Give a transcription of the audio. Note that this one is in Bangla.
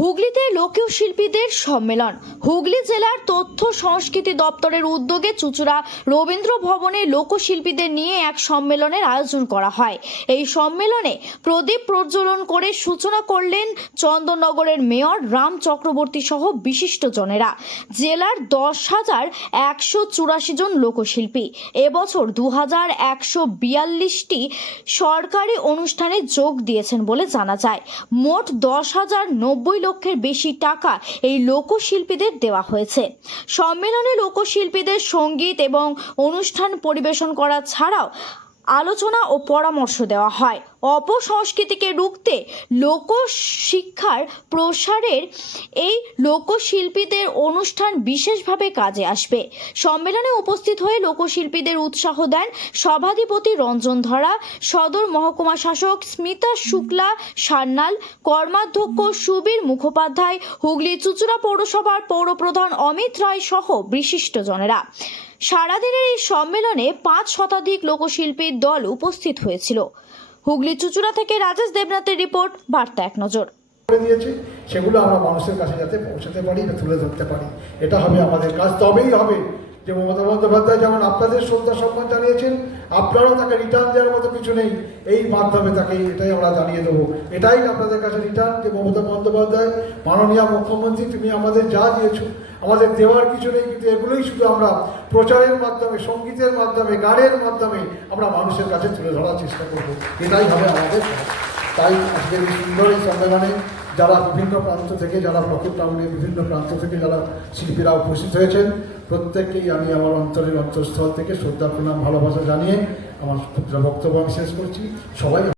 হুগলিতে লোকীয় শিল্পীদের সম্মেলন। হুগলি জেলার তথ্য সংস্কৃতি দপ্তরের উদ্যোগে চুচুড়া রবীন্দ্র ভবনে লোকশিল্পীদের নিয়ে এক সম্মেলনের আয়োজন করা হয়। এই সম্মেলনে প্রদীপ প্রজ্বলন করে সূচনা করলেন চন্দননগরের মেয়র রাম চক্রবর্তী সহ বিশিষ্টজনেরা। জেলার দশ হাজার একশো চুরাশি জন লোকশিল্পী। এবছর দু হাজার একশো বিয়াল্লিশটি সরকারি অনুষ্ঠানে যোগ দিয়েছেন বলে জানা যায়। মোট দশ হাজার নব্বই লক্ষের বেশি টাকা এই লোকশিল্পীদের দেওয়া হয়েছে। সম্মেলনে লোকশিল্পীদের সংগীত এবং অনুষ্ঠান পরিবেশন করা ছাড়াও আলোচনা ও পরামর্শ দেওয়া হয়। অপসংস্কৃতিকে রুখতে লোকশিক্ষার প্রসারের এই লোকশিল্পীদের অনুষ্ঠান বিশেষভাবে কাজে আসবে। সম্মেলনে উপস্থিত হয়ে লোকশিল্পীদের উৎসাহ দেন সভাধিপতি রঞ্জন ধরা, সদর মহকুমা শাসক স্মিতা শুক্লা সান্যাল, কর্মাধ্যক্ষ সুবীর মুখোপাধ্যায়, হুগলি চুচুড়া পৌরসভার পৌরপ্রধান অমিত রায় সহ বিশিষ্টজনেরা। সারাদিনের এই সম্মেলনে পাঁচ শতাধিক লোকশিল্পীর দল উপস্থিত হয়েছিল। হুগলি চুচুড়া থেকে রাজেশ দেবনাথের রিপোর্ট, বার্তা এক নজর। করে দিয়েছে, সেগুলো আমরা মানুষের কাছে যাতে পৌঁছাতে পারি তুলে ধরতে পারি। এটা হবে আমাদের কাজ, তবেই হবে যে মমতা বন্দ্যোপাধ্যায় যেমন আপনাদের শ্রদ্ধা সম্মান জানিয়েছেন, আপনারাও তাকে রিটার্ন দেওয়ার মতো কিছু নেই। এই মাধ্যমে তাকে এটাই আমরা জানিয়ে দেবো। এটাই আপনাদের কাছে রিটার্ন যে মমতা বন্দ্যোপাধ্যায়, মাননীয় মুখ্যমন্ত্রী, তুমি আমাদের যা দিয়েছ, আমাদের দেওয়ার কিছু নেই, কিন্তু এগুলোই শুধু আমরা প্রচারের মাধ্যমে, সঙ্গীতের মাধ্যমে, গানের মাধ্যমে আমরা মানুষের কাছে তুলে ধরার চেষ্টা করব। এটাই হবে আমাদের তাই আজকের এই সুন্দর এই সম্মেলনে যারা বিভিন্ন প্রান্ত থেকে, যারা টাউনের বিভিন্ন প্রান্ত থেকে, যারা শিল্পীরা উপস্থিত হয়েছেন প্রত্যেককেই আমি আমার অন্তরের অন্তঃস্থল থেকে শ্রদ্ধা প্রণাম ভালোবাসা জানিয়ে আমার বক্তব্য আমি শেষ করছি। সবাই